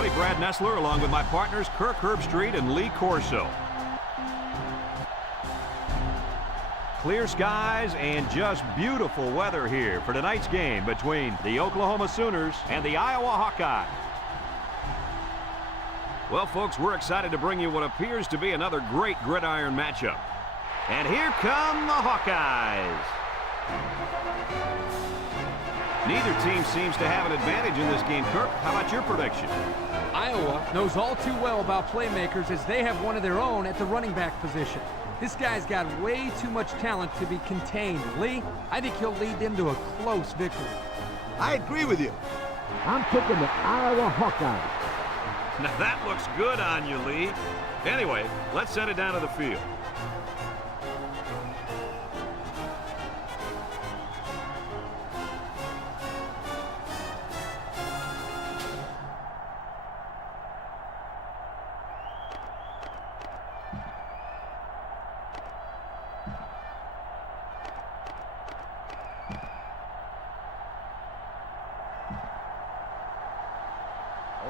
buddy Brad Nessler, along with my partners Kirk Herbstreit and Lee Corso. Clear skies and just beautiful weather here for tonight's game between the Oklahoma Sooners and the Iowa Hawkeyes. Well, folks, we're excited to bring you what appears to be another great gridiron matchup. And here come the Hawkeyes. Neither team seems to have an advantage in this game. Kirk, how about your prediction? Iowa knows all too well about playmakers as they have one of their own at the running back position. This guy's got way too much talent to be contained. Lee, I think he'll lead them to a close victory. I agree with you. I'm picking the Iowa Hawkeyes. Now that looks good on you, Lee. Anyway, let's send it down to the field.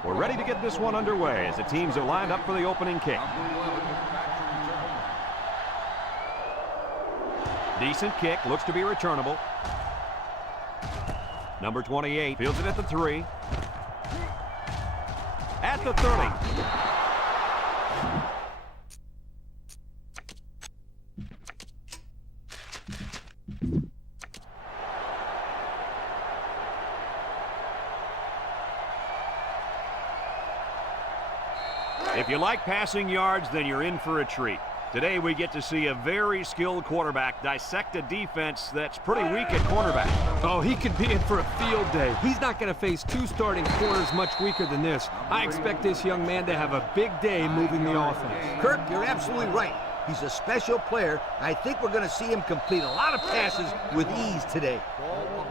We're ready to get this one underway as the teams are lined up for the opening kick. Decent kick, looks to be returnable. Number 28 fields it at the 3. At the 30. If you like passing yards, then you're in for a treat. Today we get to see a very skilled quarterback dissect a defense that's pretty weak at cornerback. Oh, he could be in for a field day. He's not going to face two starting corners much weaker than this. I expect this young man to have a big day moving the offense. Kirk, you're absolutely right. He's a special player. I think we're going to see him complete a lot of passes with ease today.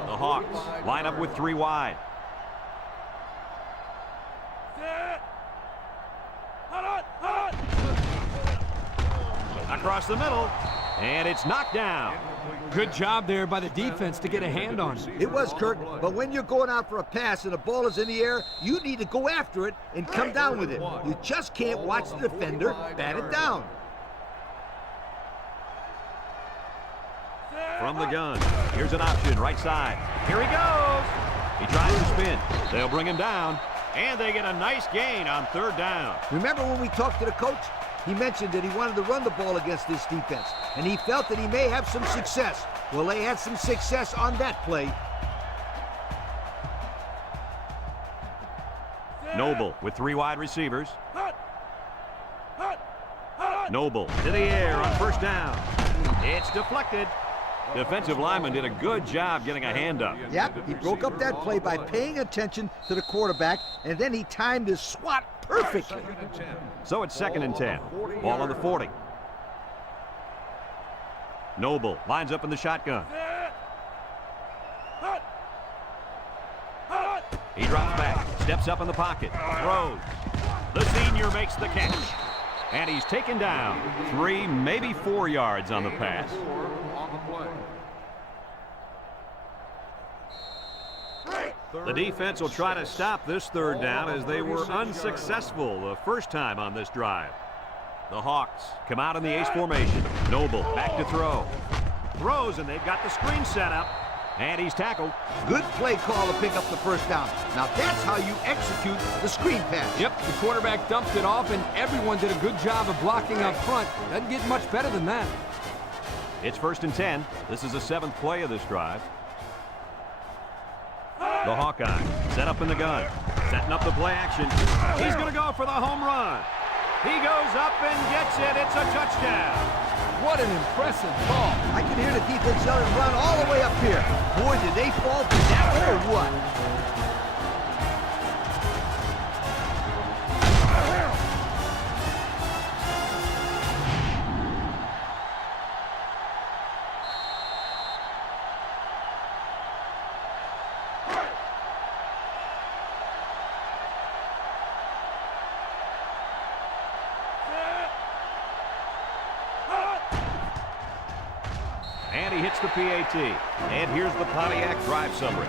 The Hawks line up with 3 wide. Across the middle, and it's knocked down. Good job there by the defense to get a hand on it. It was, Kirk, but when you're going out for a pass and the ball is in the air, you need to go after it and come down with it. You just can't watch the defender bat it down. From the gun, here's an option, right side. Here he goes. He tries to spin. They'll bring him down, and they get a nice gain on 3rd down. Remember when we talked to the coach? He mentioned that he wanted to run the ball against this defense, and he felt that he may have some success. Well, they had some success on that play. Noble with 3 wide receivers. Noble to the air on 1st down. It's deflected. Defensive lineman did a good job getting a hand up. Yep, he broke up that play by paying attention to the quarterback, and then he timed his swat perfectly. So it's 2nd and 10. Ball on the 40. Noble lines up in the shotgun. He drops back, steps up in the pocket, throws. The senior makes the catch. And he's taken down 3, maybe 4 yards on the pass. The defense will try to stop this 3rd down as they were unsuccessful the first time on this drive. The Hawks come out in the ace formation. Noble back to throw. Throws, and they've got the screen set up. And he's tackled. Good play call to pick up the 1st down. Now that's how you execute the screen pass. Yep, the quarterback dumped it off, and everyone did a good job of blocking up front. Doesn't get much better than that. It's 1st and 10. This is the 7th play of this drive. The Hawkeyes set up in the gun. Setting up the play action. He's going to go for the home run. He goes up and gets it. It's a touchdown. What an impressive ball. I can hear the defense yelling run all the way up here. Boy, did they fall for that one or what? And he hits the PAT. And here's the Pontiac drive summary.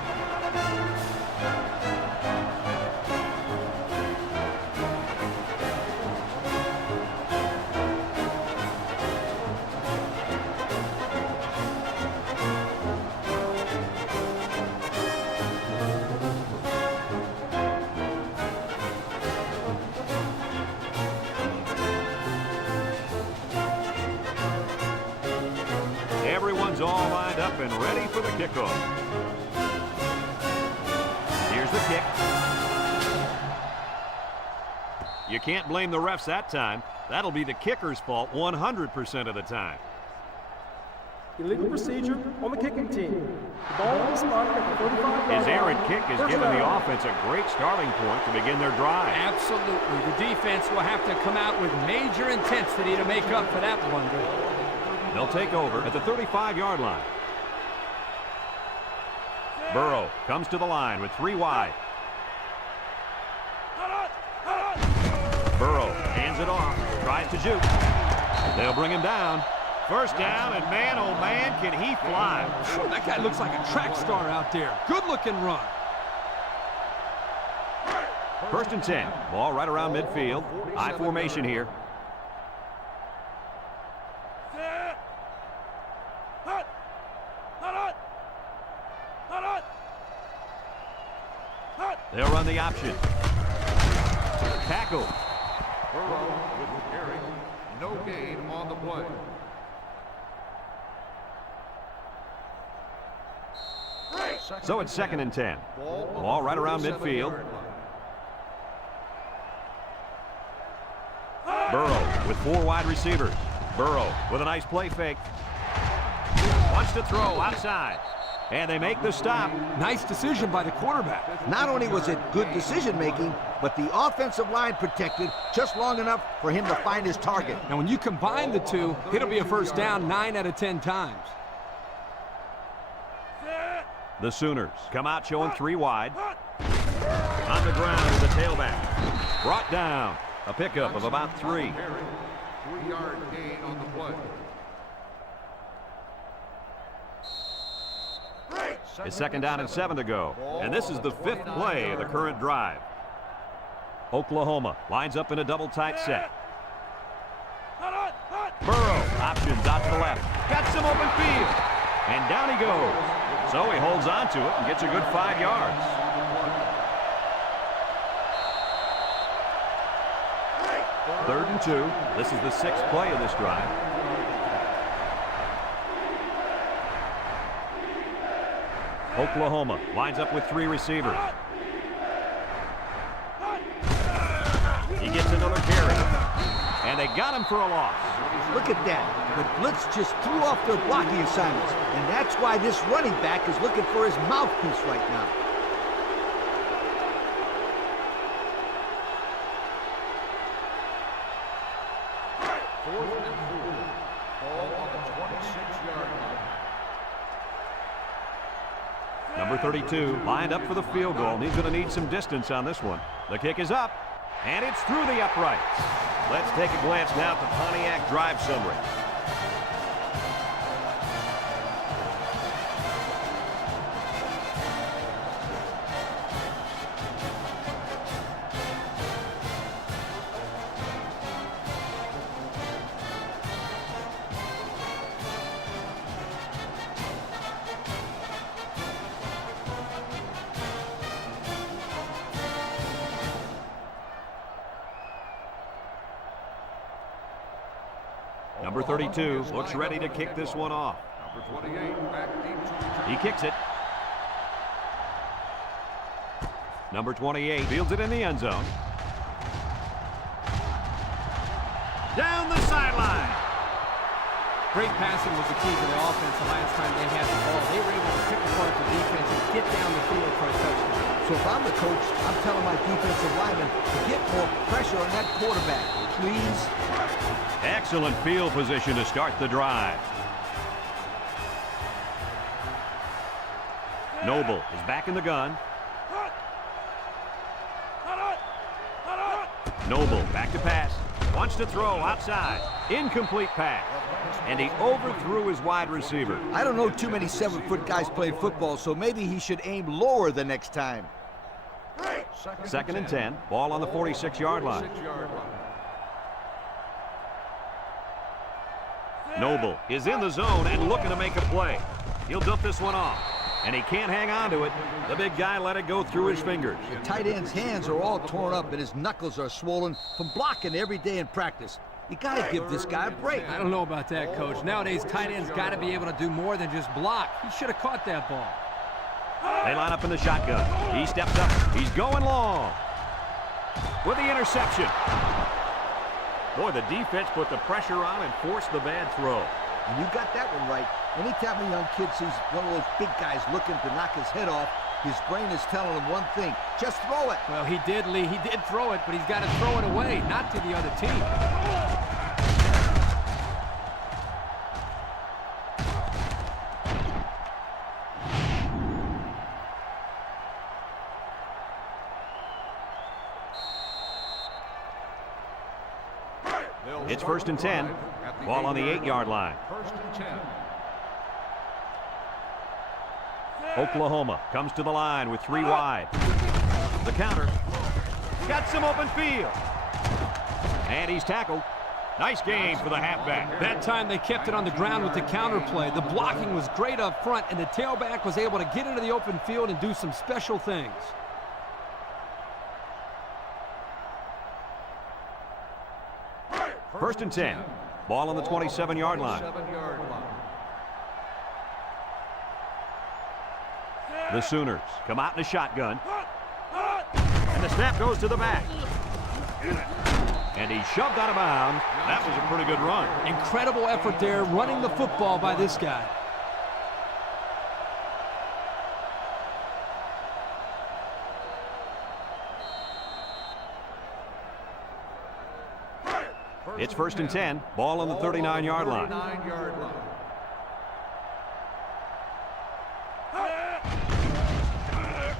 everyone's all lined up and ready for the kickoff. Here's the kick. You can't blame the refs that time. That'll be the kicker's fault 100% of the time. Illegal procedure on the kicking team. The ball will be spotted at the 35-yard line. His errant kick has given the offense a great starting point to begin their drive. Absolutely. The defense will have to come out with major intensity to make up for that blunder. They'll take over at the 35-yard line. Burrow comes to the line with 3 wide. Burrow hands it off, tries to juke. They'll bring him down. First down, and man, oh man, can he fly. That guy looks like a track star out there. Good-looking run. First and 10. Ball right around midfield. I formation here. They'll run the option. Tackle. Burrow with the carry. No gain on the play. So it's second and 10. Ball right around midfield. Burrow with 4 wide receivers. Burrow with a nice play fake. Wants to throw outside. And they make the stop. Nice decision by the quarterback. Not only was it good decision-making, but the offensive line protected just long enough for him to find his target. Now, when you combine the two, it'll be a first down 9 out of 10 times. The Sooners come out showing 3 wide. On the ground is the tailback. Brought down. A pickup of about 3. 3-yard gain on the play. It's second down and 7 to go. And this is the 5th play of the current drive. Oklahoma lines up in a double tight set. Burrow options out to the left. Got some open field. And down he goes. So he holds on to it and gets a good 5 yards. Third and 2. This is the 6th play of this drive. Oklahoma lines up with 3 receivers. He gets another carry. And they got him for a loss. Look at that. The blitz just threw off their blocking assignments. And that's why this running back is looking for his mouthpiece right now. Fourth and 4. Ball on the 26-yard line. Number 32 lined up for the field goal. And he's going to need some distance on this one. The kick is up. And it's through the uprights. Let's take a glance now at the Pontiac drive summary. Number 32 looks ready to kick this one off. Number 28 back deep. He kicks it. Number 28 fields it in the end zone. Down the sideline. Great passing was the key to the offense the last time they had the ball. They were able to pick apart the defense and get down the field for a touchdown. So if I'm the coach, I'm telling my defensive linemen to get more pressure on that quarterback, please. Excellent field position to start the drive. Noble is back in the gun. Noble back to pass. Wants to throw outside. Incomplete pass. And he overthrew his wide receiver. I don't know too many 7-foot guys playing football, so maybe he should aim lower the next time. Second and 10. Ball on the 46-yard line. Noble is in the zone and looking to make a play. He'll dump this one off. And he can't hang on to it. The big guy let it go through his fingers. The tight end's hands are all torn up and his knuckles are swollen from blocking every day in practice. You got to give this guy a break. I don't know about that, Coach. Nowadays, tight ends got to be able to do more than just block. He should have caught that ball. They line up in the shotgun. He steps up. He's going long. With the interception. Boy, the defense put the pressure on and forced the bad throw. And you got that one right. Anytime a young kid sees one of those big guys looking to knock his head off, his brain is telling him one thing: just throw it. Well, he did, Lee. He did throw it, but he's got to throw it away, not to the other team. It's 1st and 10. Ball on the 8-yard line. 1st and 10. Oklahoma comes to the line with 3 wide. The counter. Got some open field. And he's tackled. Nice gain for the halfback. That time they kept it on the ground with the counter play. The blocking was great up front, and the tailback was able to get into the open field and do some special things. First and 10. Ball on the 27-yard line. The Sooners come out in a shotgun. And the snap goes to the back. And he's shoved out of bounds. That was a pretty good run. Incredible effort there, running the football by this guy. It's 1st and 10. Ball on the 39-yard line.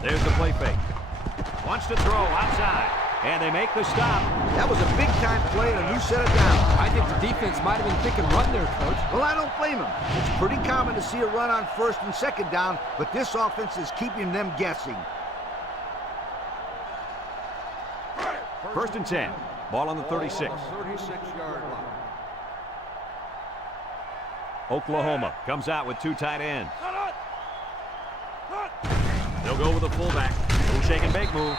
There's the play fake. Wants to throw outside. And they make the stop. That was a big-time play and a new set of downs. I think the defense might have been thinking run there, Coach. Well, I don't blame him. It's pretty common to see a run on 1st and 2nd down, but this offense is keeping them guessing. 1st and 10. Ball on the 36. 36-yard line. Oklahoma comes out with 2 tight ends. They'll go with the fullback. Little shake and bake move.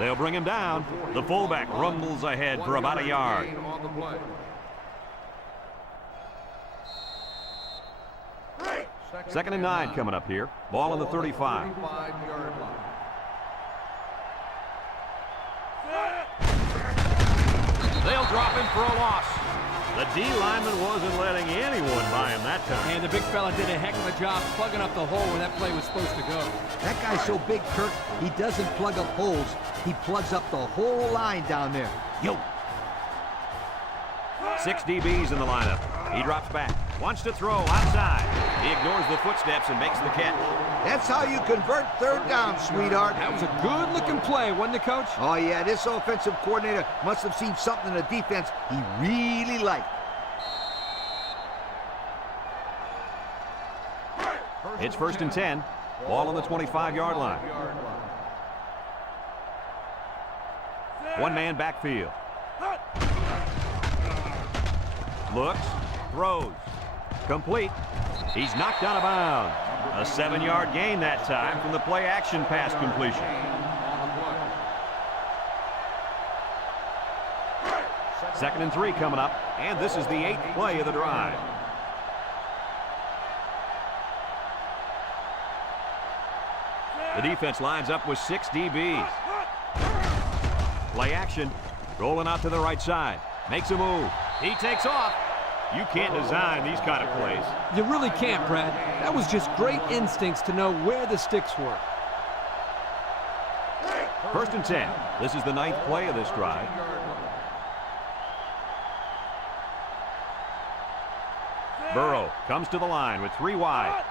They'll bring him down. The fullback rumbles ahead for about a yard. On the play. 2nd and 9 coming up here. Ball on the 35. 35-yard line. They'll drop him for a loss. The D lineman wasn't letting anyone by him that time. And the big fella did a heck of a job plugging up the hole where that play was supposed to go. That guy's so big, Kirk, he doesn't plug up holes. He plugs up the whole line down there. Yo! 6 DBs in the lineup. He drops back. Wants to throw outside. He ignores the footsteps and makes the catch. That's how you convert 3rd down, sweetheart. That was a good-looking play, wasn't it, Coach? Oh, yeah, this offensive coordinator must have seen something in the defense he really liked. It's 1st and 10. Ball on the 25-yard line. 1-man backfield. Looks, throws, complete. He's knocked out of bounds. A 7-yard gain that time from the play-action pass completion. 2nd and 3 coming up, and this is the 8th play of the drive. The defense lines up with 6 DBs. Play action, rolling out to the right side. Makes a move. He takes off. You can't design these kind of plays. You really can't, Brad. That was just great instincts to know where the sticks were. 1st and 10. This is the 9th play of this drive. Burrow comes to the line with 3 wide.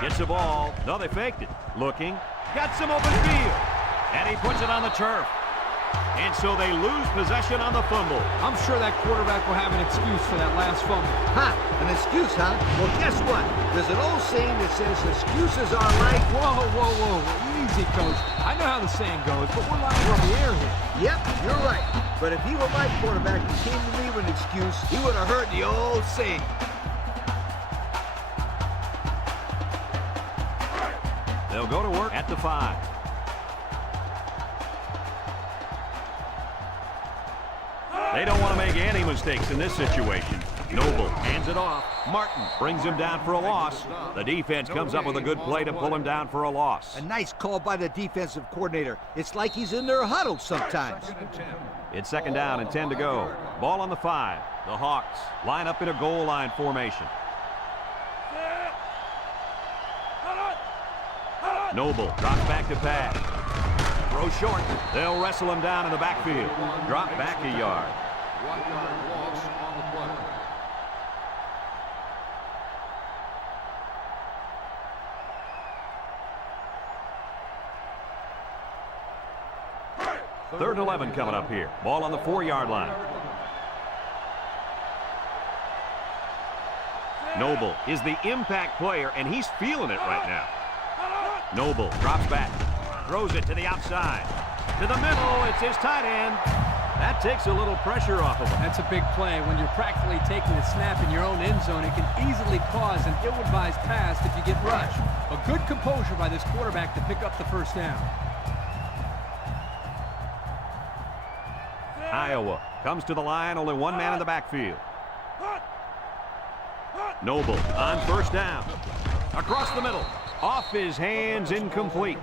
Gets the ball. No, they faked it. Looking. Got some open field. And he puts it on the turf. And so they lose possession on the fumble. I'm sure that quarterback will have an excuse for that last fumble. Ha! An excuse, huh? Well, guess what? There's an old saying that says excuses are like... Whoa. Easy, Coach. I know how the saying goes, but we're live on the air here. Yep, you're right. But if he were my quarterback and came to me with an excuse, he would have heard the old saying. They'll go to work at the 5. They don't want to make any mistakes in this situation. Noble hands it off. Martin brings him down for a loss. The defense comes up with a good play to pull him down for a loss. A nice call by the defensive coordinator. It's like he's in their huddle sometimes. It's 2nd down and 10 to go. Ball on the 5. The Hawks line up in a goal line formation. Noble drops back to pass. Throw short. They'll wrestle him down in the backfield. Drop back a yard. 1 yard loss on the play. Third and 11 coming up here. Ball on the 4-yard line. Noble is the impact player, and he's feeling it right now. Noble drops back. Throws it to the outside. To the middle. It's his tight end. That takes a little pressure off of him. That's a big play. When you're practically taking a snap in your own end zone, it can easily cause an ill-advised pass if you get rushed. A good composure by this quarterback to pick up the first down. Iowa comes to the line, only one man in the backfield. Noble on first down. Across the middle. Off his hands, incomplete.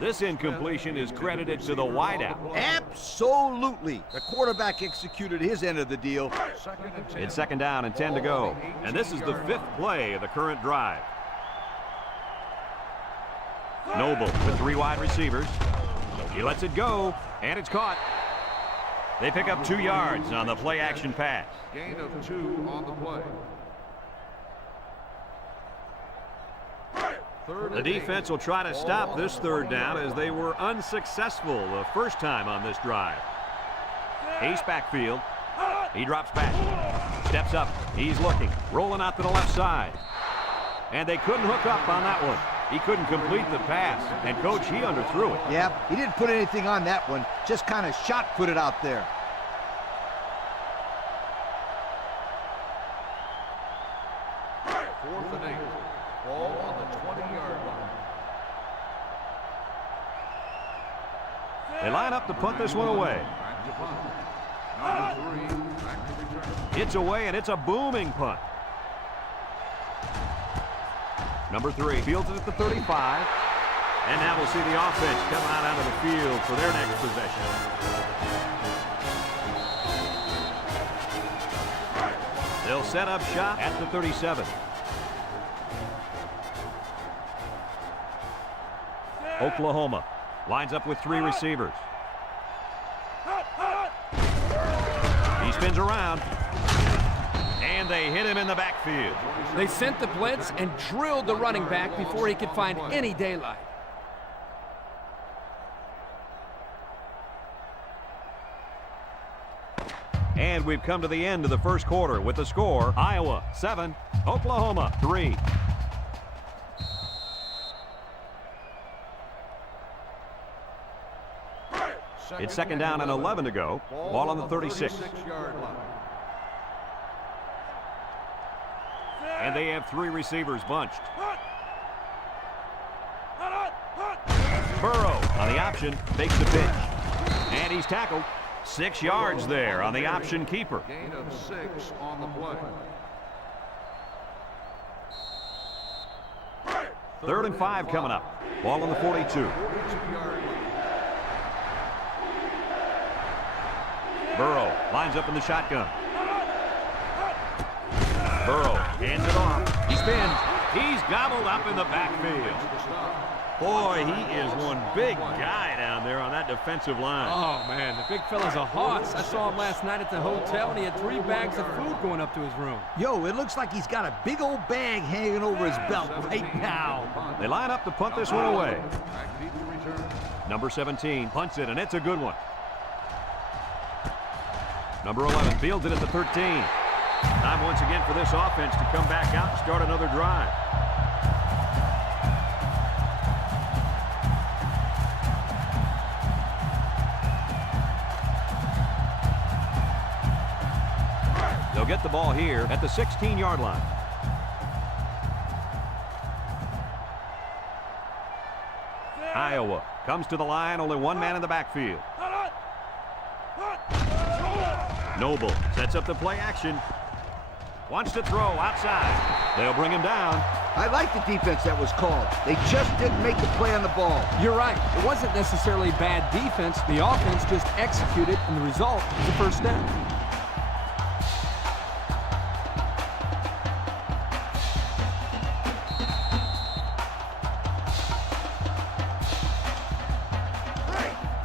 This incompletion is credited to the wideout. Absolutely. The quarterback executed his end of the deal. It's 2nd down and 10 to go. And this is the 5th play of the current drive. Noble with 3 wide receivers. He lets it go, and it's caught. They pick up 2 yards on the play-action pass. Gain of 2 on the play. The defense will try to stop this 3rd down as they were unsuccessful the first time on this drive. Ace backfield. He drops back. Steps up. He's looking. Rolling out to the left side. And they couldn't hook up on that one. He couldn't complete the pass. And, Coach, he underthrew it. Yeah, he didn't put anything on that one. Just kind of shot-put it out there. Fourth and 8. Ball on the 20-yard line. They line up to punt this one away. Back to punt. Number 3, back to return. It's away, and it's a booming punt. Number 3 fields it at the 35. And now we'll see the offense come out onto the field for their next possession. They'll set up shop at the 37. Oklahoma lines up with 3 receivers. He spins around. And they hit him in the backfield. They sent the blitz and drilled the running back before he could find any daylight. And we've come to the end of the first quarter with the score, Iowa 7, Oklahoma 3. It's 2nd down and 11 to go. Ball on the 36. 36-yard line. And they have 3 receivers bunched. Burrow on the option, fakes the pitch. And he's tackled. 6 yards there on the option keeper. Gain of 6 on the play. 3rd and 5 coming up. Ball on the 42. 42-yard line. Burrow lines up in the shotgun. Burrow hands it off. He spins. He's gobbled up in the backfield. Boy, he is one big guy down there on that defensive line. Oh, man, the big fella's a hoss. I saw him last night at the hotel, and he had 3 bags of food going up to his room. Yo, it looks like he's got a big old bag hanging over his belt right now. They line up to punt this one away. Back deep to return. Number 17 punts it, and it's a good one. Number 11 fields it at the 13. Time once again for this offense to come back out and start another drive. They'll get the ball here at the 16-yard line. Iowa comes to the line, only one man in the backfield. Noble sets up the play action. Wants to throw outside. They'll bring him down. I like the defense that was called. They just didn't make the play on the ball. You're right. It wasn't necessarily bad defense. The offense just executed, and the result is a first down.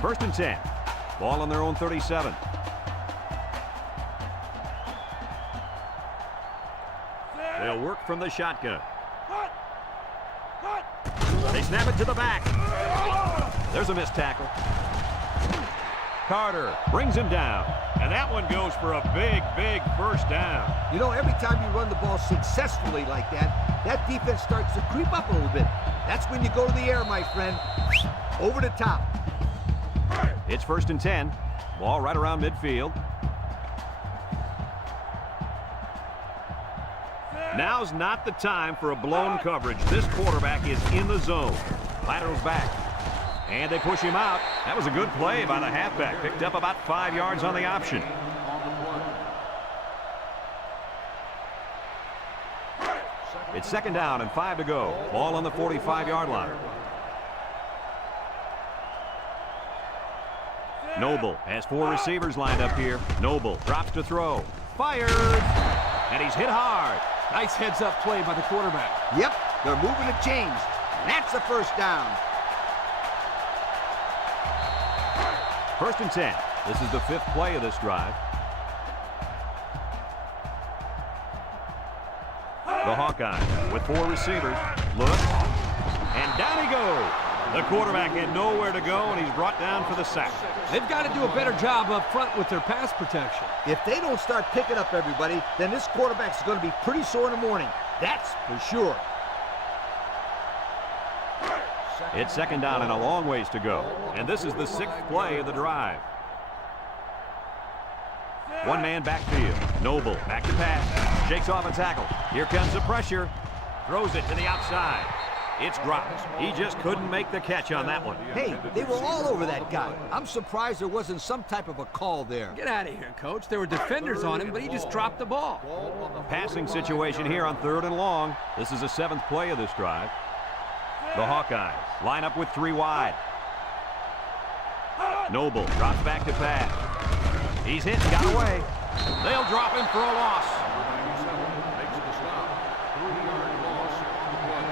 First and 10. Ball on their own 37. They'll work from the shotgun. They snap it to the back. There's a missed tackle. Carter brings him down. And that one goes for a big, big first down. You know, every time you run the ball successfully like that, that defense starts to creep up a little bit. That's when you go to the air, my friend. Over the top. It's first and 10. Ball right around midfield. Now's not the time for a blown coverage. This quarterback is in the zone. Laterals back. And they push him out. That was a good play by the halfback. Picked up about 5 yards on the option. It's second down and 5 to go. Ball on the 45-yard line. Noble has 4 receivers lined up here. Noble drops to throw. Fires. And he's hit hard. Nice heads-up play by the quarterback. Yep, they're moving the chains. That's the first down. First and 10. This is the 5th play of this drive. The Hawkeyes with 4 receivers. Look. And down he goes. The quarterback had nowhere to go, and he's brought down for the sack. They've got to do a better job up front with their pass protection. If they don't start picking up everybody, then this quarterback's going to be pretty sore in the morning. That's for sure. It's second down and a long ways to go. And this is the 6th play of the drive. One man backfield. Noble back to pass. Shakes off a tackle. Here comes the pressure. Throws it to the outside. It's dropped. He just couldn't make the catch on that one. Hey, they were all over that guy. I'm surprised there wasn't some type of a call there. Get out of here, Coach. There were defenders on him, but he just dropped the ball. Passing situation here on 3rd and long. This is the 7th play of this drive. The Hawkeyes line up with 3 wide. Noble drops back to pass. He's hit and got away. They'll drop him for a loss. Makes the stop. 3-yard loss on the play.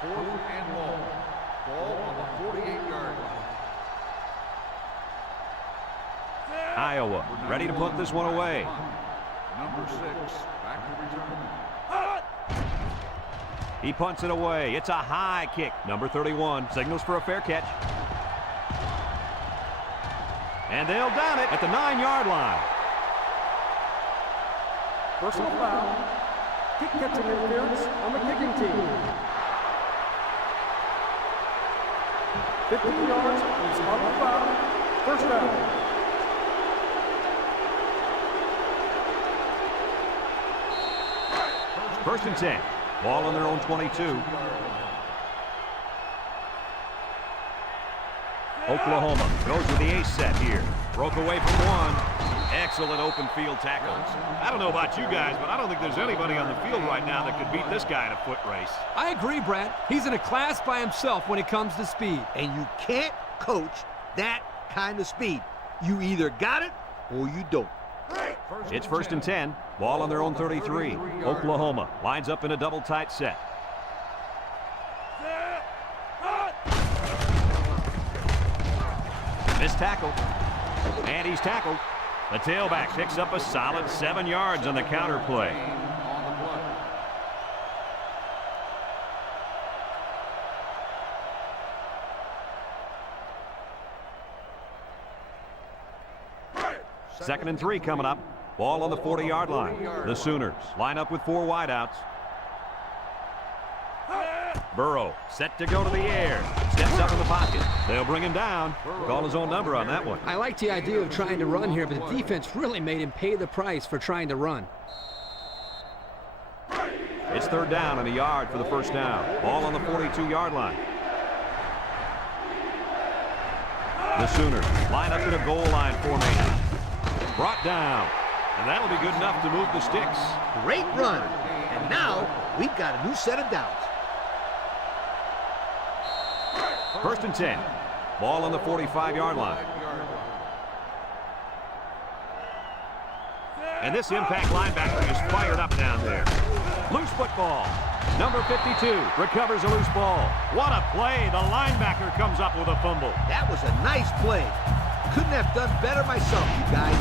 Fourth and long. Ball on the 48-yard line. Iowa ready to put this one away. Number 6, back to return. He punts it away. It's a high kick. Number 31 signals for a fair catch. And they'll down it at the 9-yard line. Personal foul. Kick catching interference on the kicking team. 15 yards. He's on the foul. First down. First and 10. Ball on their own 22. Oklahoma goes with the ace set here. Broke away from one. Excellent open field tackle. I don't know about you guys, but I don't think there's anybody on the field right now that could beat this guy in a foot race. I agree, Brad. He's in a class by himself when it comes to speed. And you can't coach that kind of speed. You either got it or you don't. It's first and 10. Ball on their own 33. Oklahoma lines up in a double tight set. Missed tackle. And he's tackled. The tailback picks up a solid 7 yards on the counter play. Second and 3 coming up. Ball on the 40-yard line. The Sooners line up with 4 wideouts. Burrow set to go to the air. Steps up in the pocket. They'll bring him down. Call his own number on that one. I like the idea of trying to run here, but the defense really made him pay the price for trying to run. It's third down and a yard for the first down. Ball on the 42-yard line. The Sooners line up in a goal line formation. Brought down. And that'll be good enough to move the sticks. Great run. And now we've got a new set of downs. First and 10. Ball on the 45-yard line. And this impact linebacker is fired up down there. Loose football. Number 52 recovers a loose ball. What a play. The linebacker comes up with a fumble. That was a nice play. Couldn't have done better myself, you guys.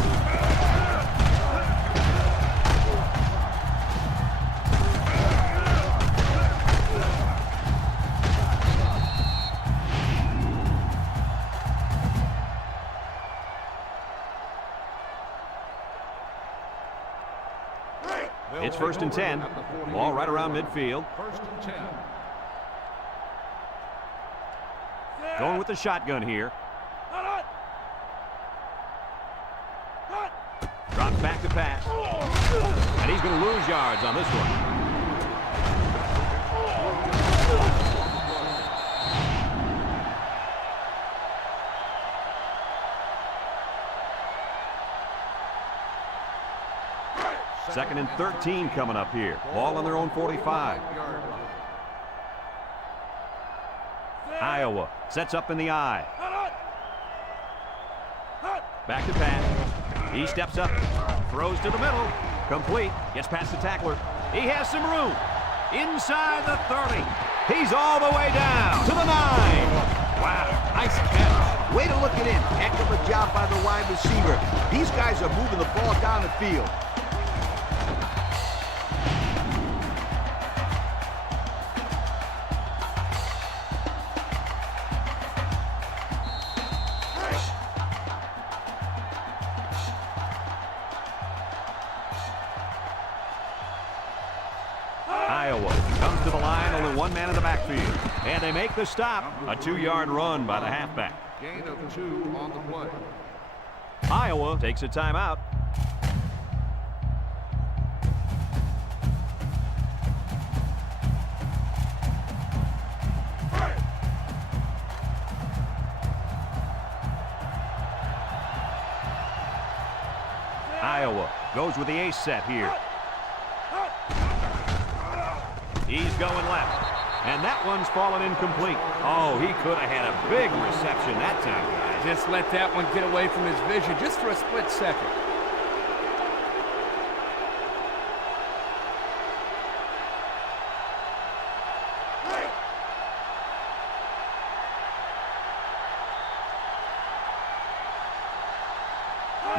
It's first and 10. Ball right around midfield. First and 10. Going with the shotgun here. Drops back to pass. And he's going to lose yards on this one. Second and 13 coming up here. Ball on their own 45. Iowa sets up in the I. Back to pass. He steps up. Throws to the middle. Complete. Gets past the tackler. He has some room. Inside the 30. He's all the way down to the 9. Wow, nice catch. Way to look it in. Heck of a job by the wide receiver. These guys are moving the ball down the field. Iowa comes to the line, only one man in the backfield. And they make the stop. A 2-yard run by the halfback. Gain of 2 on the play. Iowa takes a timeout. Iowa goes with the ace set here. He's going left. And that one's fallen incomplete. Oh, he could have had a big reception that time, guys. Just let that one get away from his vision just for a split second.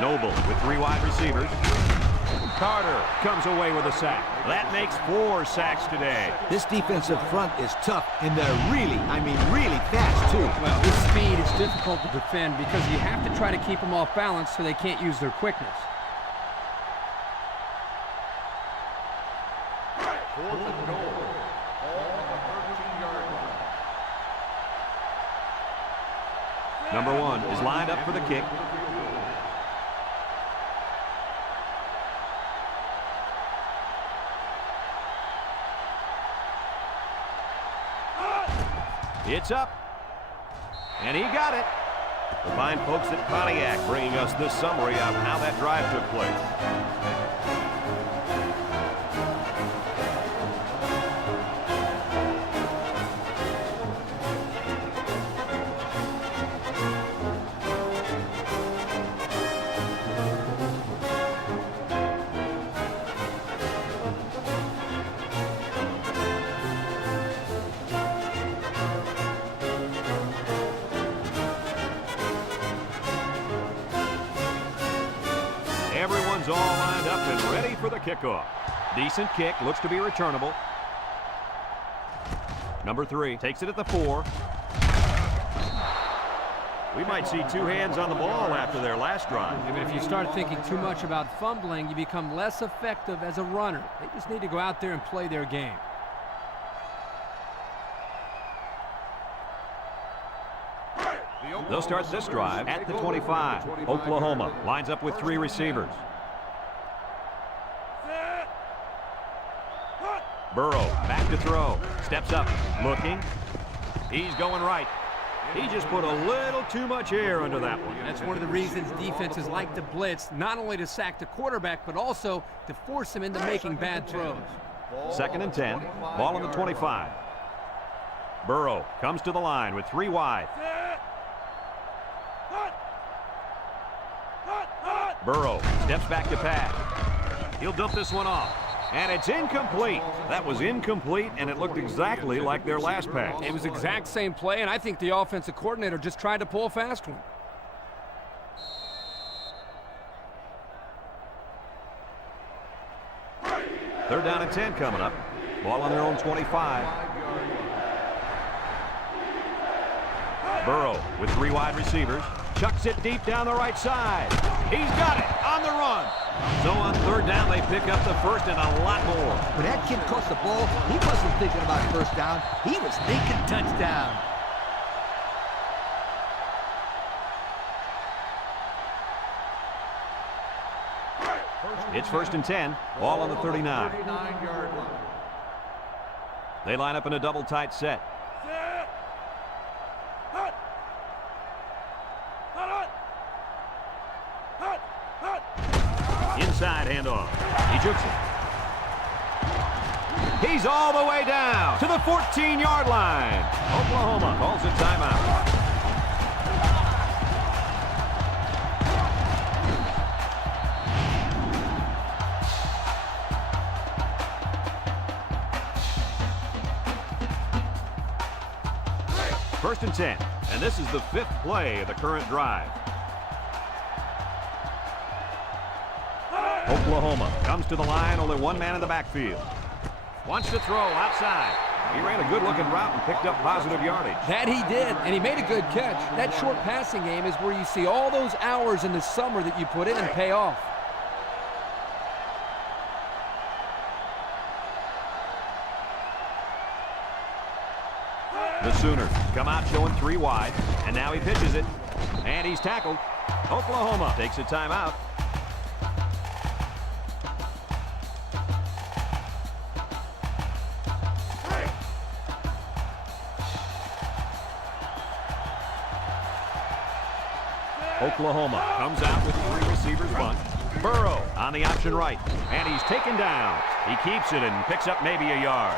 Noble with 3 wide receivers. Carter comes away with a sack. That makes 4 sacks today. This defensive front is tough, and they're really, I mean really fast, too. Well, with speed, it's difficult to defend because you have to try to keep them off balance so they can't use their quickness. Fourth and goal. Ball on the 13-yard line. Number 1 is lined up for the kick. It's up. And he got it. The fine folks at Pontiac bringing us this summary of how that drive took place. Everyone's all lined up and ready for the kickoff. Decent kick, looks to be returnable. Number 3 takes it at the 4. We might see 2 hands on the ball after their last drive. Yeah, but if you start thinking too much about fumbling, you become less effective as a runner. They just need to go out there and play their game. They'll start this drive at the 25. Oklahoma lines up with 3 receivers. Burrow back to throw. Steps up, looking. He's going right. He just put a little too much air under that one. That's one of the reasons defenses like to blitz, not only to sack the quarterback, but also to force him into making bad throws. 2nd and 10. Ball on the 25. Burrow comes to the line with 3 wide. Burrow steps back to pass. He'll dump this one off. And it's incomplete. That was incomplete, and it looked exactly like their last pass. It was the exact same play, and I think the offensive coordinator just tried to pull a fast one. Third down and 10 coming up. Ball on their own 25. Burrow with 3 wide receivers. Chucks it deep down the right side. He's got it on the run. So on 3rd down, they pick up the first and a lot more. When that kid caught the ball, he wasn't thinking about first down. He was thinking touchdown. It's 1st and 10. Ball on the 39. They line up in a double tight set. Inside handoff. He jukes it. He's all the way down to the 14-yard line. Oklahoma calls a timeout. First and 10, and this is the 5th play of the current drive. Oklahoma comes to the line, only 1 man in the backfield. Wants to throw outside. He ran a good-looking route and picked up positive yardage. That he did, and he made a good catch. That short passing game is where you see all those hours in the summer that you put in and pay off. The Sooners come out showing 3 wide, and now he pitches it, and he's tackled. Oklahoma takes a timeout. Oklahoma comes out with 3 receivers bunch. Burrow on the option right, and he's taken down. He keeps it and picks up maybe a yard.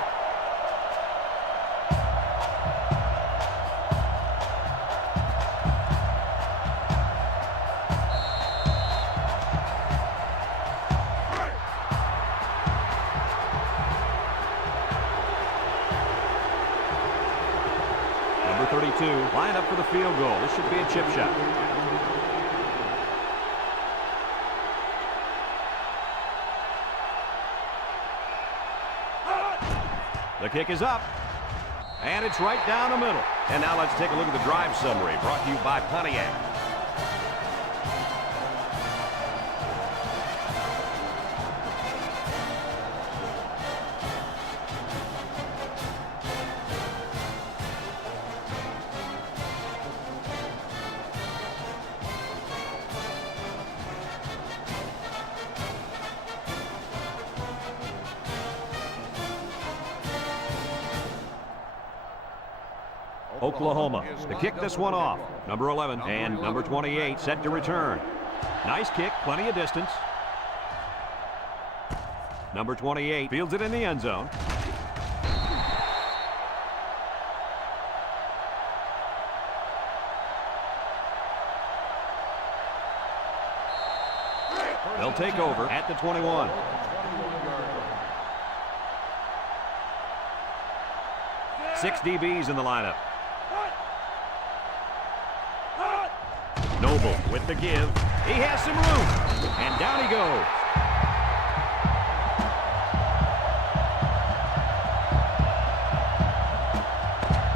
Number 32, line up for the field goal. This should be a chip shot. The kick is up, and it's right down the middle. And now let's take a look at the drive summary brought to you by Pontiac. Oklahoma to kick this one off. Number 11 and number 28 set to return. Nice kick, plenty of distance. Number 28 fields it in the end zone. They'll take over at the 21. Six DBs in the lineup. Noble with the give. He has some room, and down he goes.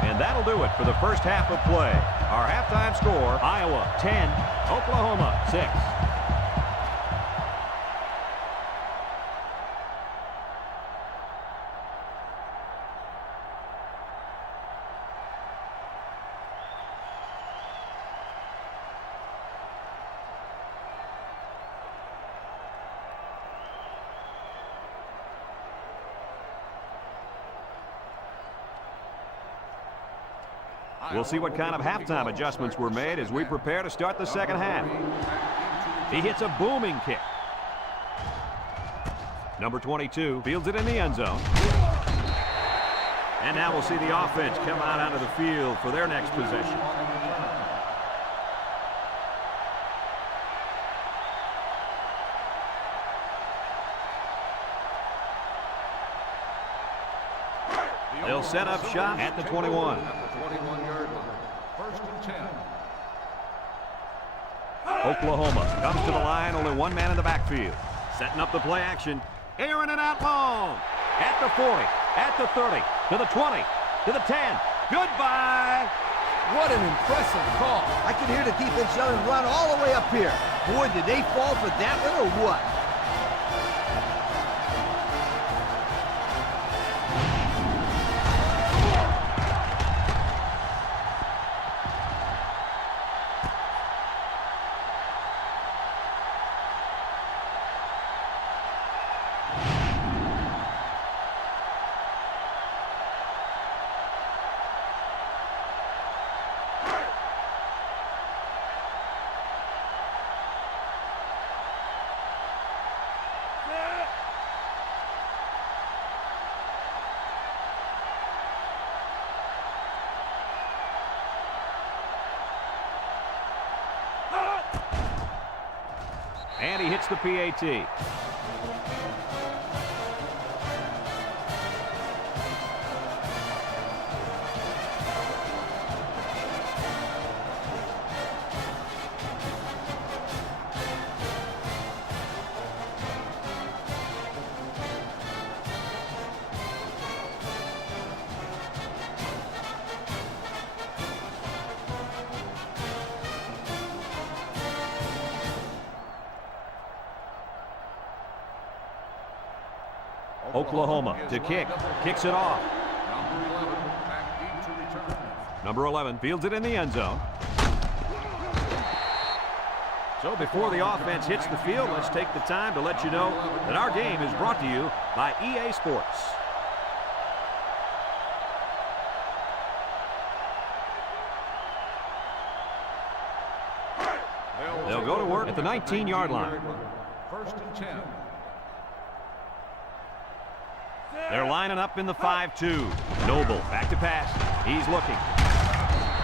And that'll do it for the first half of play. Our halftime score, Iowa 10, Oklahoma 6. We'll see what kind of halftime adjustments were made as we prepare to start the second half. He hits a booming kick. Number 22 fields it in the end zone. And now we'll see the offense come out onto the field for their next possession. They'll set up shop at the 21. At the 21-yard line. First and 10. Oklahoma comes to the line, only one man in the backfield. Setting up the play action. Airing it out long. At the 40, at the 30, to the 20, to the 10. Goodbye. What an impressive call. I can hear the defense yelling, run all the way up here. Boy, did they fall for that one or what? And he hits the PAT. Oklahoma to kick. Kicks it off. Number 11, back deep to return. Number 11 fields it in the end zone. So before the offense hits the field, let's take the time to let you know that our game is brought to you by EA Sports. They'll go to work at the 19-yard line. First and 10. They're lining up in the 5-2. Noble back to pass. He's looking.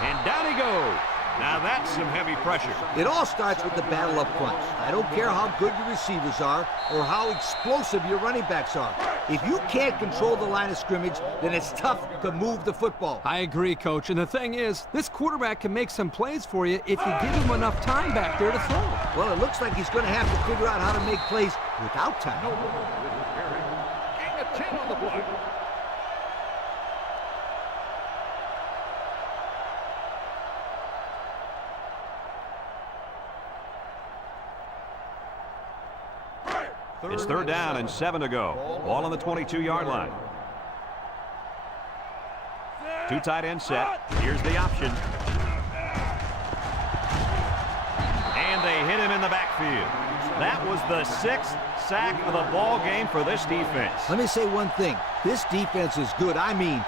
And down he goes. Now that's some heavy pressure. It all starts with the battle up front. I don't care how good your receivers are or how explosive your running backs are. If you can't control the line of scrimmage, then it's tough to move the football. I agree, Coach. And the thing is, this quarterback can make some plays for you if you give him enough time back there to throw. Well, it looks like he's going to have to figure out how to make plays without time. Noble with the carry. Gain of 10 on the play. It's third down and 7 to go. Ball on the 22-yard line. Two tight end set. Here's the option. And they hit him in the backfield. That was the 6th sack of the ball game for this defense. Let me say one thing. This defense is good. I mean,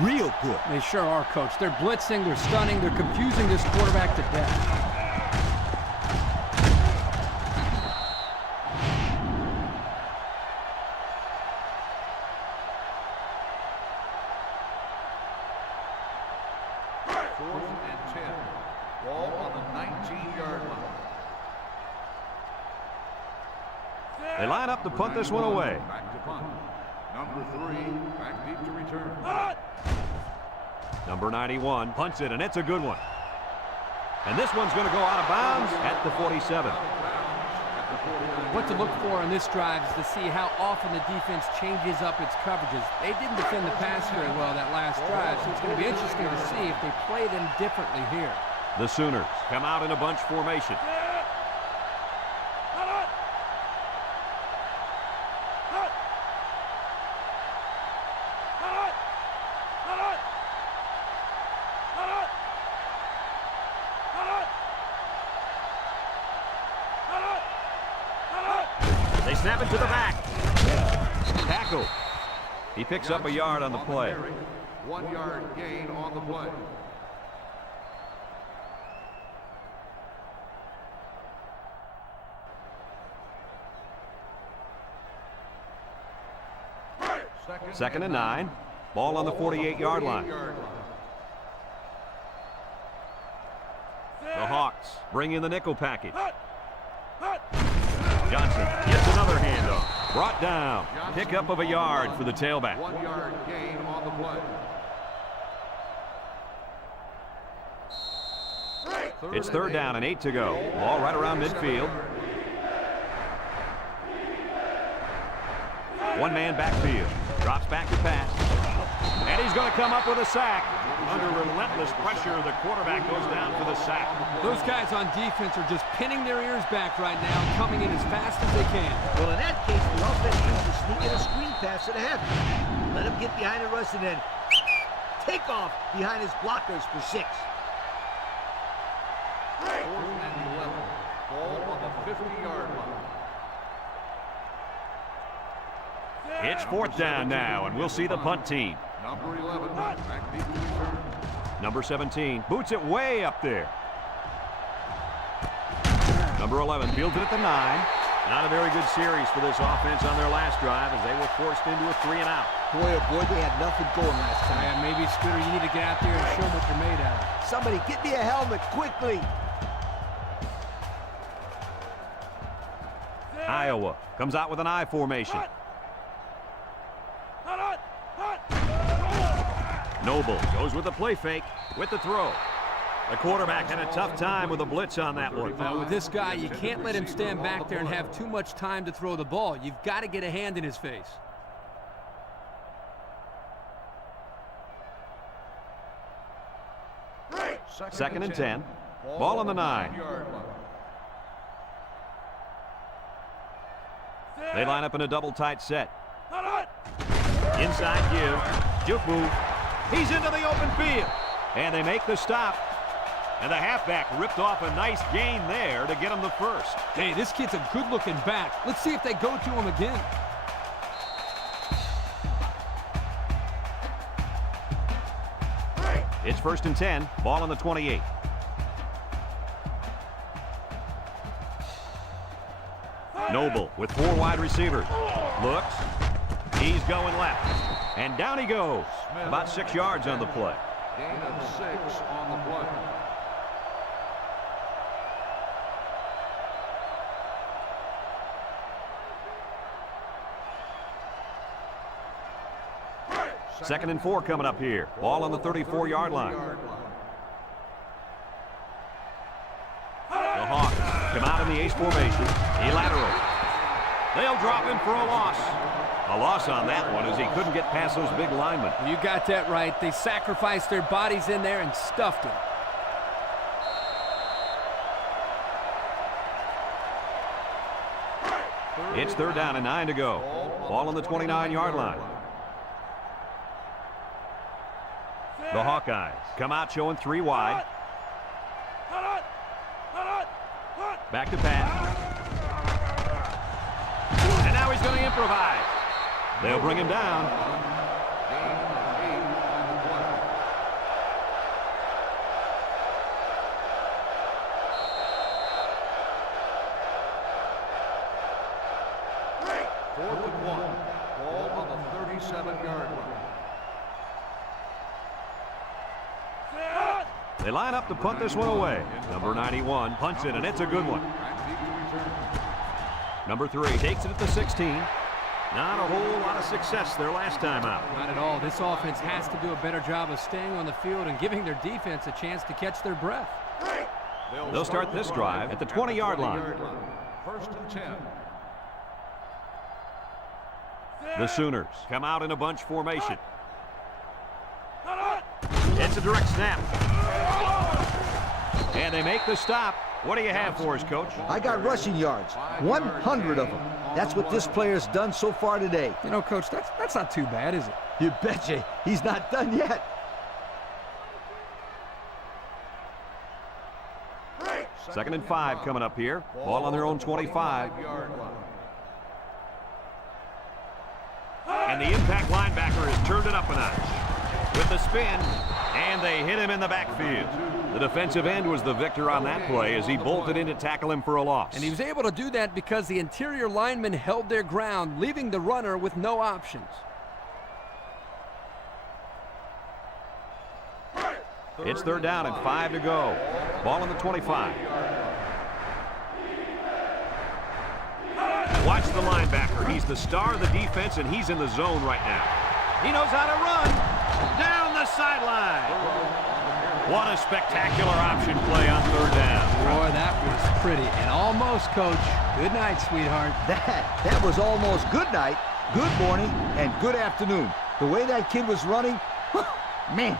real good. They sure are, Coach. They're blitzing, they're stunning, they're confusing this quarterback to death. They line up to punt this one away. Back to punt. Number 3, back deep to return. Number 91 punts it, and it's a good one. And this one's going to go out of bounds at the 47. What to look for on this drive is to see how often the defense changes up its coverages. They didn't defend the pass very well that last drive, so it's going to be interesting to see if they play them differently here. The Sooners come out in a bunch formation. They snap it to the back. Tackle. He picks up a yard on the play. 1 yard gain on the play. 2nd and 9. Ball on the 48-yard line. The Hawks bring in the nickel package. Johnson gets another handoff. Brought down. Pickup of a yard for the tailback. 1 yard gain on the play. It's 3rd down and 8 to go. Ball right around midfield. One man backfield. Drops back to pass. And he's going to come up with a sack. Under relentless pressure, the quarterback goes down for the sack. Those guys on defense are just pinning their ears back right now, coming in as fast as they can. Well, in that case, the offense needs to sneak in a screen pass to the head. Let him get behind the rush and then take off behind his blockers for 6. 4th and 11. Ball on the 50-yard line. It's 4th down now, and we'll see the punt team. Number 11, back deep to return. Number 17 boots it way up there. Number 11 fields it at the 9. Not a very good series for this offense on their last drive as they were forced into a 3-and-out. Boy, oh boy, they had nothing going last time. Yeah, maybe, Scooter, you need to get out there and show them what you're made out of. Somebody get me a helmet quickly. Iowa comes out with an I formation. Noble goes with the play fake with the throw. The quarterback had a tough time with a blitz on that one. Now, with this guy, you can't let him stand back there and have too much time to throw the ball. You've got to get a hand in his face. Second and 10. Ball on the 9. They line up in a double tight set. Inside give. Juke move. He's into the open field. And they make the stop. And the halfback ripped off a nice gain there to get him the first. Hey, this kid's a good-looking back. Let's see if they go to him again. It's 1st and 10. Ball on the 28. Noble with 4 wide receivers. Looks. He's going left. And down he goes. About 6 yards on the play. Gain of 6 on the play. Second and 4 coming up here. Ball on the 34-yard line. The Hawks come out in the ace formation. Lateral. They'll drop him for a loss. A loss on that one as he couldn't get past those big linemen. You got that right. They sacrificed their bodies in there and stuffed him. It's 3rd down and 9 to go. Ball on the 29-yard line. The Hawkeyes come out showing 3 wide. Back to pass. And now he's going to improvise. They'll bring him down. Gain of 8 on the play. Fourth and 1. Ball on the 37-yard line. They line up to punt this one away. Number 91 punts it, and it's a good one. Back deep to return. Number 3 takes it at the 16. Not a whole lot of success their last time out. Not at all. This offense has to do a better job of staying on the field and giving their defense a chance to catch their breath. They'll start this drive at the 20-yard line. 1st and 10. The Sooners come out in a bunch formation. It's a direct snap. And they make the stop. What do you have for us, Coach? I got rushing yards, 100 of them. That's what this player's done so far today. You know, Coach, that's not too bad, is it? You betcha. He's not done yet. Second and 5 coming up here. Ball on their own 25. And the impact linebacker has turned it up a notch. With the spin, and they hit him in the backfield. The defensive end was the victor on that play as he bolted in to tackle him for a loss. And he was able to do that because the interior linemen held their ground, leaving the runner with no options. It's third down and 5 to go. Ball on the 25. Watch the linebacker. He's the star of the defense, and he's in the zone right now. He knows how to run. Down the sideline. What a spectacular option play on third down. Boy, that was pretty. And almost, Coach. Good night, sweetheart. That was almost good night, good morning, and good afternoon. The way that kid was running, man.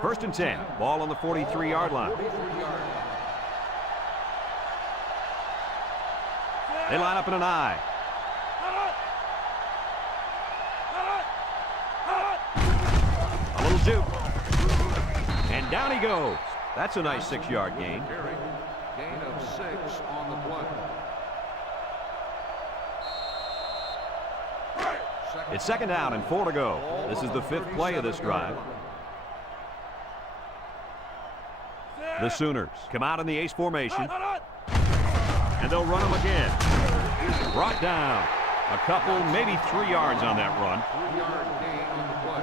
First and 10. Ball on the 43-yard line. They line up in an I. A little juke. And down he goes. That's a nice 6-yard gain. Gain of 6 on the play. It's second down and 4 to go. This is the 5th play of this drive. The Sooners come out in the ace formation. And they'll run them again. Brought down. A couple, maybe 3 yards on that run. 3-yard gain on the play.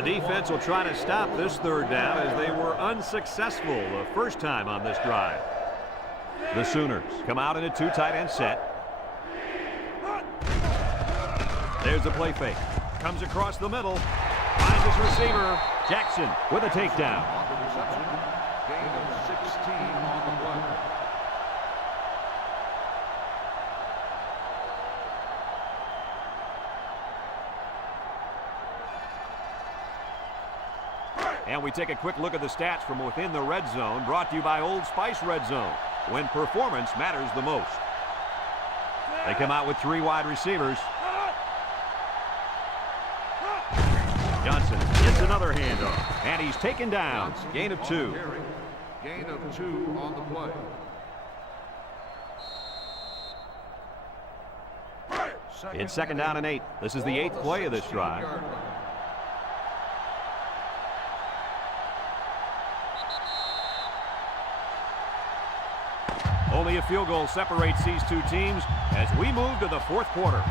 The defense will try to stop this third down as they were unsuccessful the first time on this drive. The Sooners come out in a 2 tight end set. There's the play fake. Comes across the middle. Finds his receiver. Jackson with a takedown. On the reception, gain of 16 on the play. And we take a quick look at the stats from within the red zone, brought to you by Old Spice Red Zone, when performance matters the most. They come out with 3 wide receivers. Johnson gets another handoff, and he's taken down. Gain of 2. Gain of 2 on the play. It's second down and 8. This is the 8th play of this drive. Only a field goal separates these two teams as we move to the 4th quarter.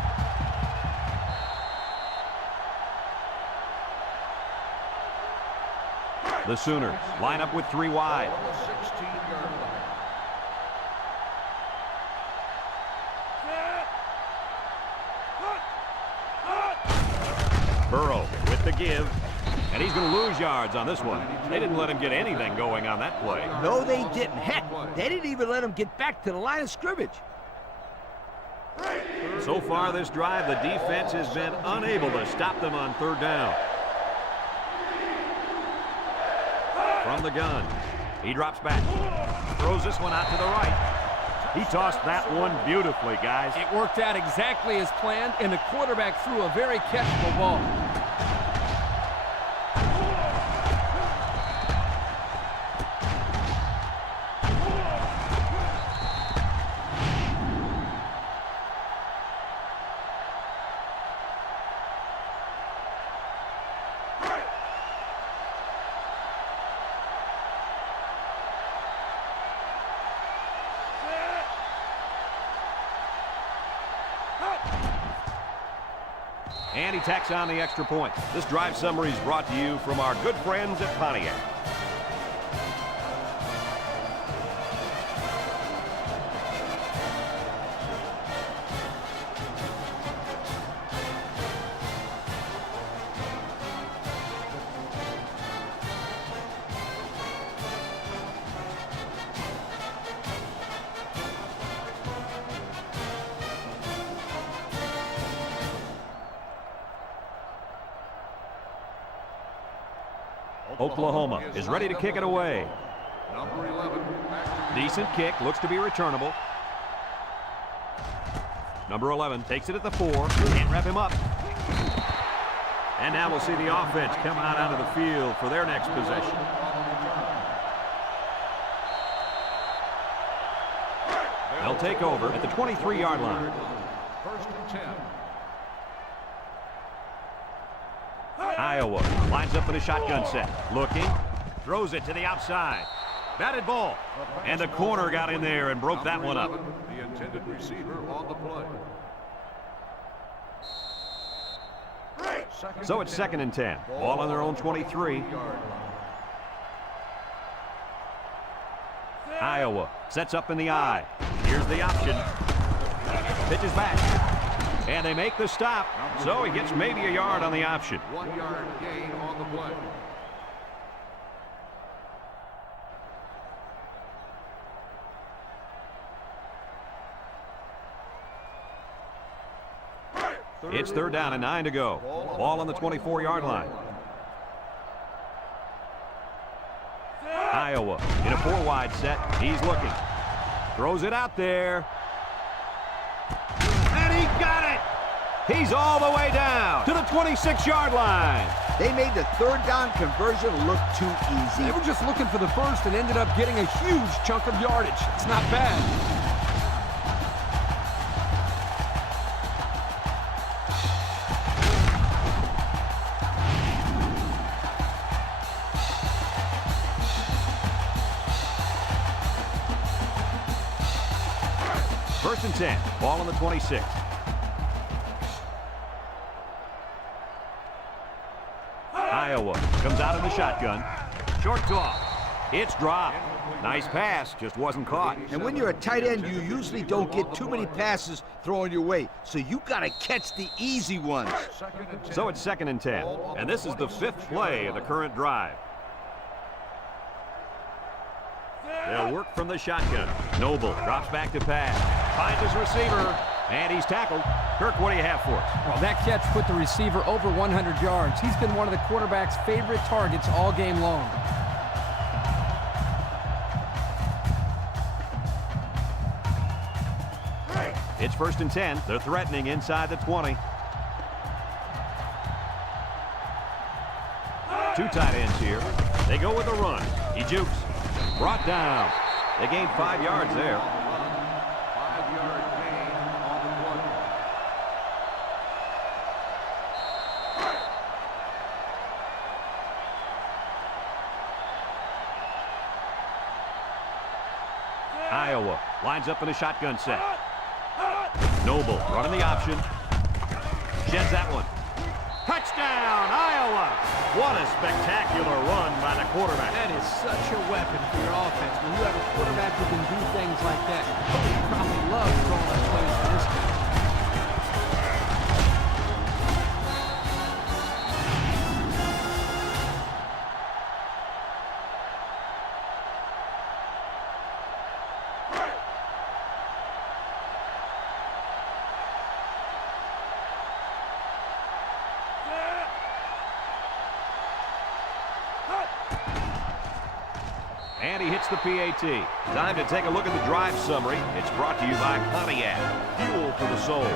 The Sooners line up with 3 wide. On the 16-yard line. Burrow with the give, and he's going to lose yards on this one. They didn't let him get anything going on that play. No, they didn't. Heck, they didn't even let him get back to the line of scrimmage. So far this drive, the defense has been unable to stop them on third down. From the gun, he drops back, throws this one out to the right. He tossed that one beautifully, guys. It worked out exactly as planned, and the quarterback threw a very catchable ball. And he tacks on the extra point. This drive summary is brought to you from our good friends at Pontiac. Oklahoma is ready to kick it away. Number 11. Decent kick, looks to be returnable. Number 11 takes it at the 4. Can't wrap him up. And now we'll see the offense come out onto the field for their next possession. They'll take over at the 23-yard line. First and 10. Iowa lines up in a shotgun set. Looking, throws it to the outside. Batted ball. And the corner got in there and broke that one up. The intended receiver on the play. So it's 2nd and 10. Ball on their own 23. Iowa sets up in the I. Here's the option. Pitches back. And they make the stop. So he gets maybe a yard on the option. 1 yard gain on the play. It's 3rd down and 9 to go. Ball on the 24-yard line. Iowa in a 4-wide set. He's looking. Throws it out there. And he got it! He's all the way down to the 26-yard line. They made the 3rd down conversion look too easy. They were just looking for the first and ended up getting a huge chunk of yardage. It's not bad. First and 10. Ball on the 26. Iowa comes out in the shotgun. Short toss. It's dropped. Nice pass, just wasn't caught. And when you're a tight end, you usually don't get too many passes thrown your way. So you got to catch the easy ones. So it's 2nd and 10. And this is the 5th play of the current drive. They'll work from the shotgun. Noble drops back to pass. Finds his receiver. And he's tackled. Kirk, what do you have for us? Well, that catch put the receiver over 100 yards. He's been one of the quarterback's favorite targets all game long. It's 1st and 10. They're threatening inside the 20. 2 tight ends here. They go with a run. He jukes. Brought down. They gained 5 yards there. 5-yard gain on the play. Iowa lines up in a shotgun set. Noble running the option. Sheds that one. Touchdown, Iowa! What a spectacular run by the quarterback. That is such a weapon for your offense. When you have a quarterback who can do things like that, you probably love throwing those plays for this guy. And he hits the PAT. Time to take a look at the drive summary. It's brought to you by Pontiac. Fuel for the soul.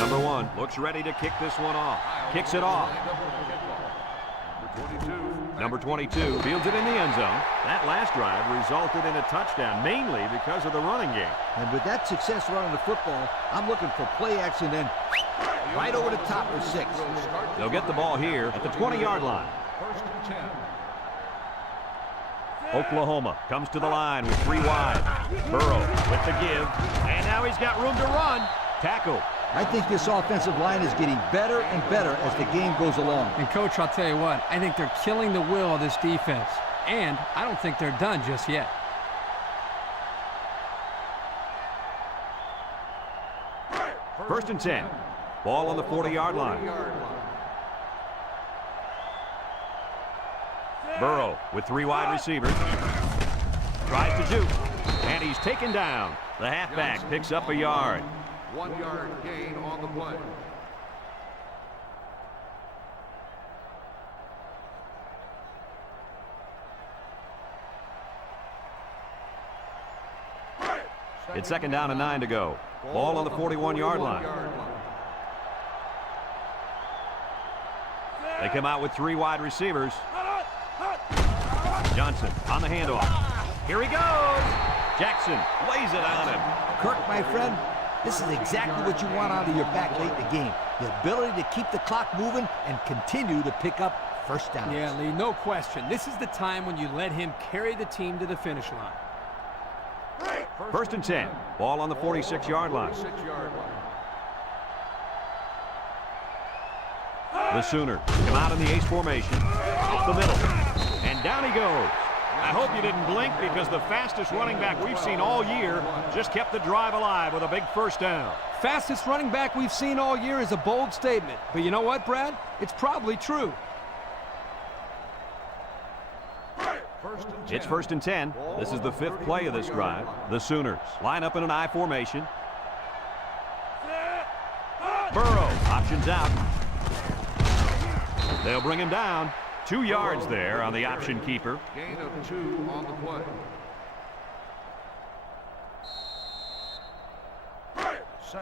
Number 1 looks ready to kick this one off. Kicks it off. Number 22 fields it in the end zone. That last drive resulted in a touchdown, mainly because of the running game. And with that success running the football, I'm looking for play action then right over the top for 6. They'll get the ball here at the 20-yard line. First and 10. Oklahoma comes to the line with 3 wide. Burrow with the give. And now he's got room to run. Tackle. I think this offensive line is getting better and better as the game goes along. And, Coach, I'll tell you what, I think they're killing the will of this defense. And I don't think they're done just yet. First and 10. Ball on the 40-yard line. Burrow with 3 wide receivers. Tries to juke. And he's taken down. The halfback picks up a yard. 1 yard gain on the play. It's 2nd down and 9 to go. Ball on the 41-yard line. They come out with 3 wide receivers. Johnson on the handoff. Here he goes. Jackson lays it on him. Kirk, my friend, this is exactly what you want out of your back late in the game. The ability to keep the clock moving and continue to pick up first downs. Yeah, Lee, no question. This is the time when you let him carry the team to the finish line. 1st and 10. Ball on the 46-yard line. The Sooners come out in the ace formation. Up the middle. And down he goes. I hope you didn't blink because the fastest running back we've seen all year just kept the drive alive with a big first down. Fastest running back we've seen all year is a bold statement. But you know what, Brad? It's probably true. It's 1st and 10. This is the 5th play of this drive. The Sooners line up in an I formation. Burrow options out. They'll bring him down. 2 yards there on the option keeper. Gain of 2 on the play.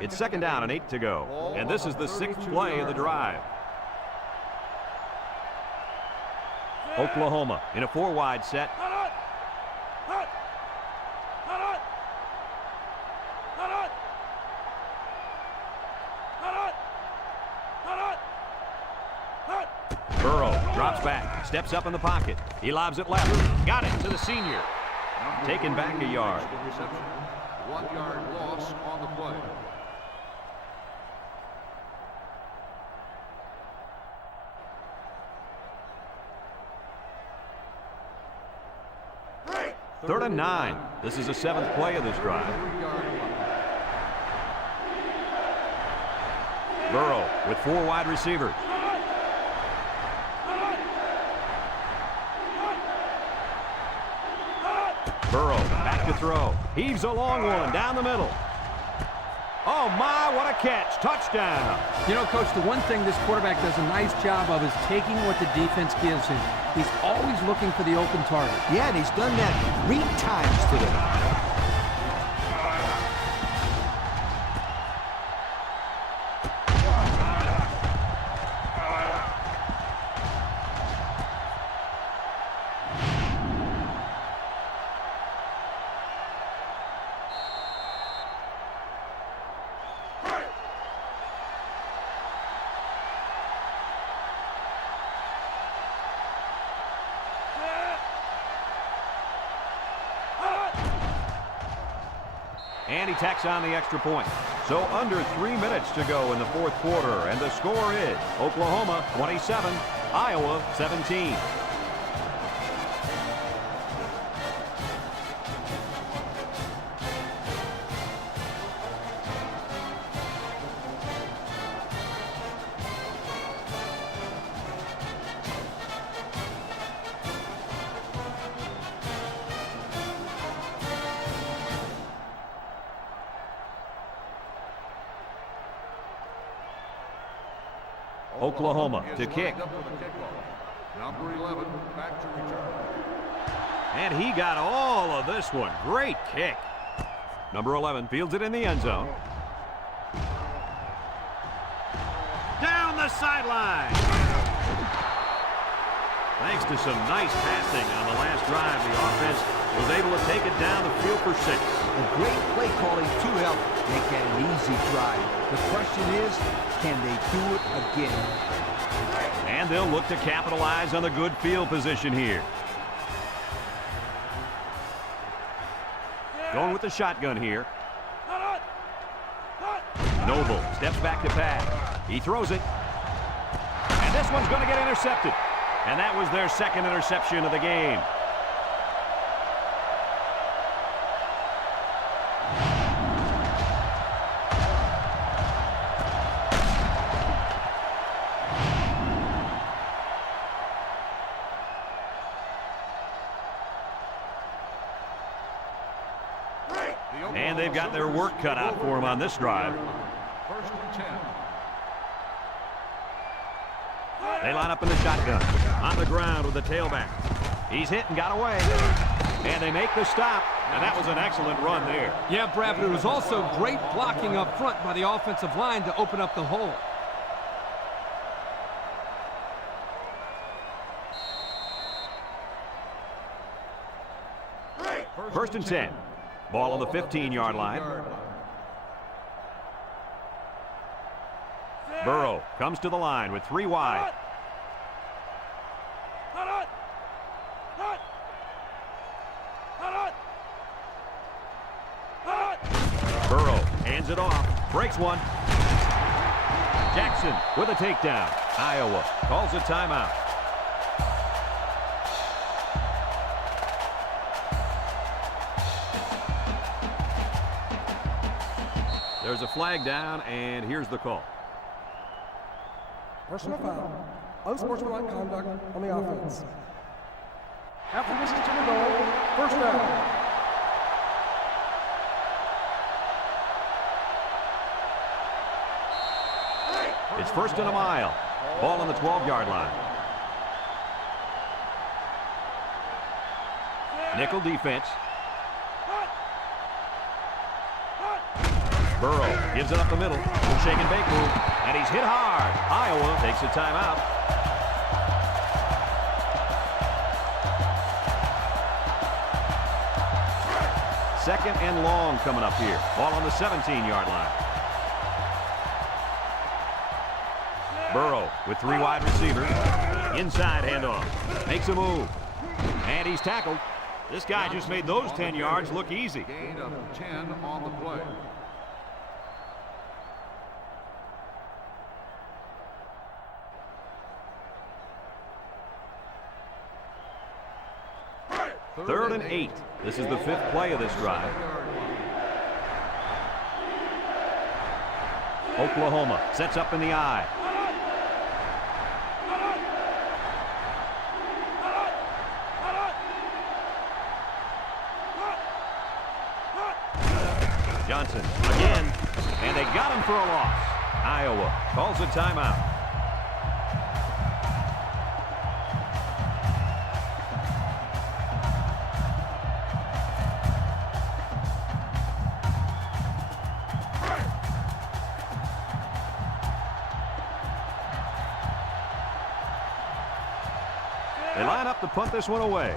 It's 2nd down and 8 to go. And this is the 6th play of the drive. Oklahoma in a 4-wide set. Burrow drops back, steps up in the pocket. He lobs it left. Got it to the senior. Taken back a yard. 1 yard loss on the play. Third and 9. This is the 7th play of this drive. Burrow with 4 wide receivers. Burrow back to throw. Heaves a long one down the middle. Oh my, what a catch. Touchdown. You know, Coach, the one thing this quarterback does a nice job of is taking what the defense gives him. He's always looking for the open target. Yeah, and he's done that 3 times today. And he tacks on the extra point. So under 3 minutes to go in the 4th quarter. And the score is Oklahoma 27, Iowa 17. Oklahoma to kick. Number 11 back to return. And he got all of this one. Great kick. Number 11 fields it in the end zone. Down the sideline. Thanks to some nice passing on the last drive, the offense was able to take it down the field for 6. A great play calling to help make that an easy drive. The question is, can they do it again? And they'll look to capitalize on the good field position here. Going with the shotgun here. Noble steps back to pass. He throws it. And this one's going to get intercepted. And that was their 2nd interception of the game. And they've got their work cut out for them on this drive. 1st and 10. They line up in the shotgun. On the ground with the tailback. He's hit and got away. And they make the stop, and that was an excellent run there. Yeah, Brad, but it was also great blocking up front by the offensive line to open up the hole. First and 10. Ball on the 15-yard line. Burrow comes to the line with 3 wide. Burrow hands it off, breaks one. Jackson with a takedown. Iowa calls a timeout. There's a flag down, and here's the call. Personal foul. Unsportsmanlike conduct on the offense. After this is to the goal, first down. It's first and a mile. Ball on the 12-yard line. Nickel defense. Burrow gives it up the middle. Shake and bake move. And he's hit hard. Iowa takes a timeout. Second and long coming up here. Ball on the 17-yard line. Burrow with 3 wide receivers. Inside handoff. Makes a move. And he's tackled. This guy just made those 10 yards look easy. Gain of 10 on the play. Third and 8. This is the 5th play of this drive. Oklahoma sets up in the I. Johnson again, and they got him for a loss. Iowa calls a timeout. They line up to punt this one away.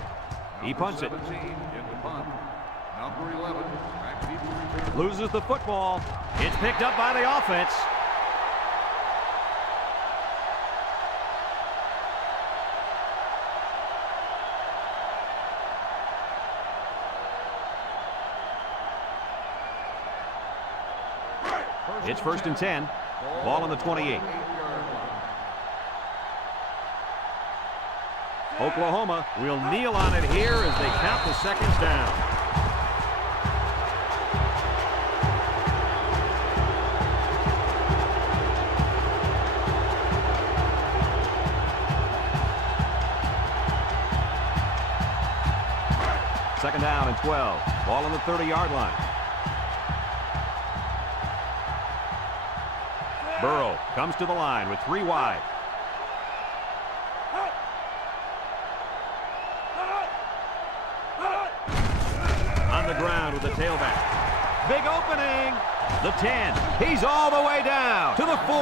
He punts it. In the punt. Number 11. Loses the football. It's picked up by the offense. It's first and 10. Ball on the 28. Oklahoma will kneel on it here as they count the seconds down. Second down and 12. Ball on the 30-yard line. Burrow comes to the line with 3 wide. On the ground with the tailback. Big opening. The 10. He's all the way down to the 4.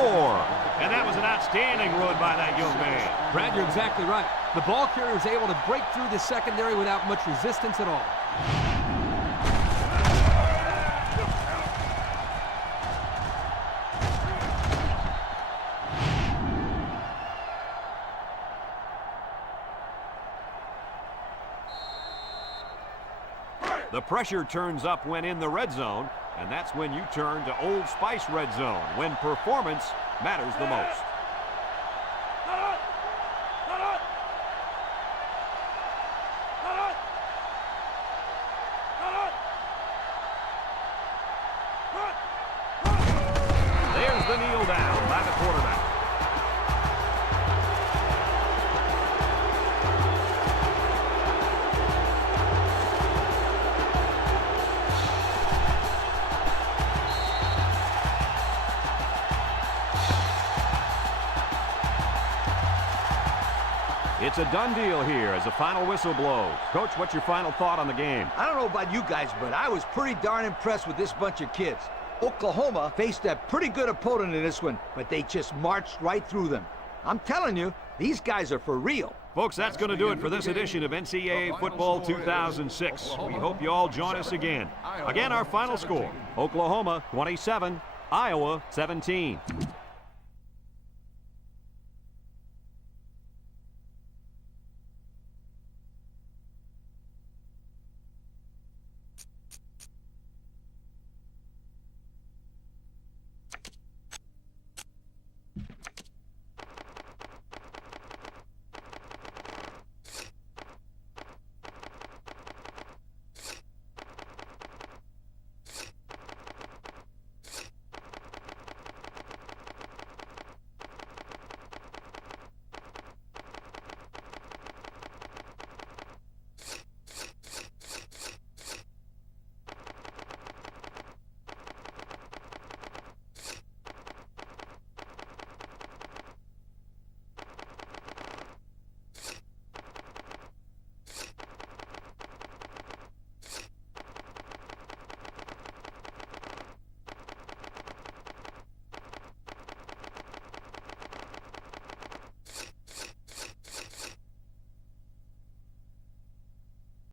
And that was an outstanding run by that young man. Brad, you're exactly right. The ball carrier is able to break through the secondary without much resistance at all. The pressure turns up when in the red zone, and that's when you turn to Old Spice Red Zone, when performance matters the most. There's the kneel down by the quarterback. It's a done deal here as the final whistle blows. Coach, what's your final thought on the game? I don't know about you guys, but I was pretty darn impressed with this bunch of kids. Oklahoma faced a pretty good opponent in this one, but they just marched right through them. I'm telling you, these guys are for real. Folks, that's going to do it for this edition of NCAA Football 2006. We hope you all join us again. Again, our final score, Oklahoma 27, Iowa 17.